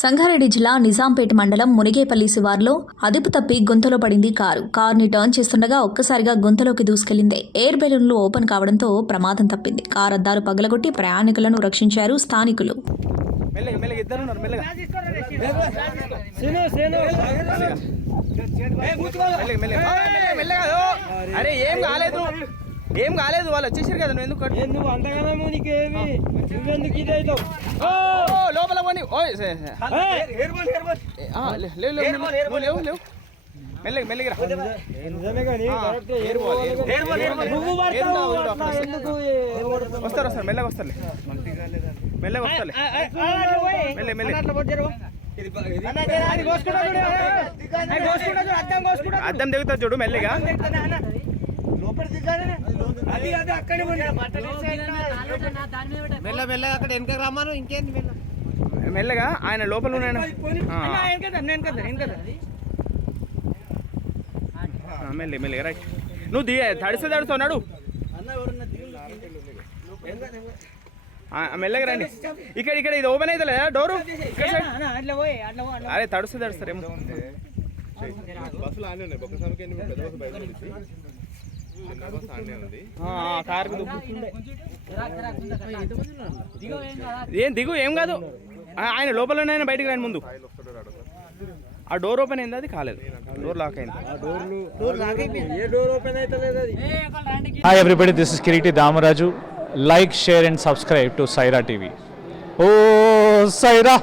సంగారెడ్డి జిల్లా నిజాంపేట మండలం మునిగేపల్లి శివార్లో అదుపు తప్పి గుంతలో పడింది కారు. కారుని టర్న్ చేస్తుండగా ఒక్కసారిగా గుంతలోకి దూసుకెళ్లింది. ఎయిర్ బెలూన్లు ఓపెన్ కావడంతో ప్రమాదం తప్పింది. కారు అద్దాలు పగలగొట్టి ప్రయాణికులను రక్షించారు స్థానికులు. ఏం కాలేదు, వాళ్ళు వచ్చేసారు కదా. నువ్వు ఎందుకు అంతగానో నీకేమి లోపల పోనీ. లేవు మెల్లగా మెల్లగా వస్తారు మెల్లగా వస్తారు మెల్లగా వస్తారు మెల్ల మెల్ల అద్దం దిగుతారు చూడు మెల్లగా. మెల్లగా అక్కడ వెనక రమ్మను. ఇంకేంది మెల్లగా ఆయన లోపల ఉన్నాడు. మెల్లగా రైట్. నువ్వు తడుస్తున్నాడు. మెల్లగా రండి. ఇక్కడ ఇది ఓపెన్ అవుతా లేదా డోరు? అరే తడుస్తారేమో. ఏం దిగు, ఏం కాదు. ఆయన లోపల బయటకు రాని ముందు. ఆ డోర్ ఓపెన్ అయింది, అది కాలేదు. డోర్ లాక్ అయింది. Hi everybody, this is Kiriti Damaraju. Like, share and subscribe to Saira TV. Oh Saira!